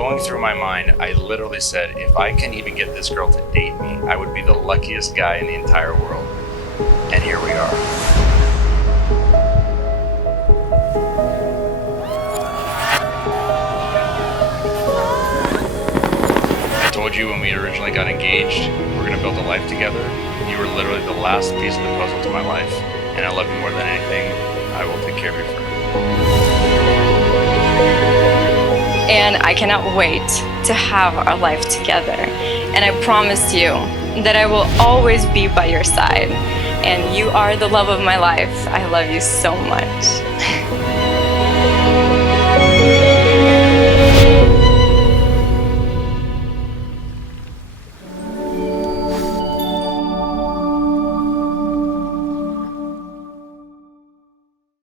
going through my mind, I literally said, if I can even get this girl to date me, I would be the luckiest guy in the entire world. And here we are. I told you when we originally got engaged, we're gonna build a life together. You were literally the last piece of the puzzle to my life, and I love you more than anything. I will take care of you forever. And I cannot wait to have our life together. And I promise you that I will always be by your side. And you are the love of my life. I love you so much.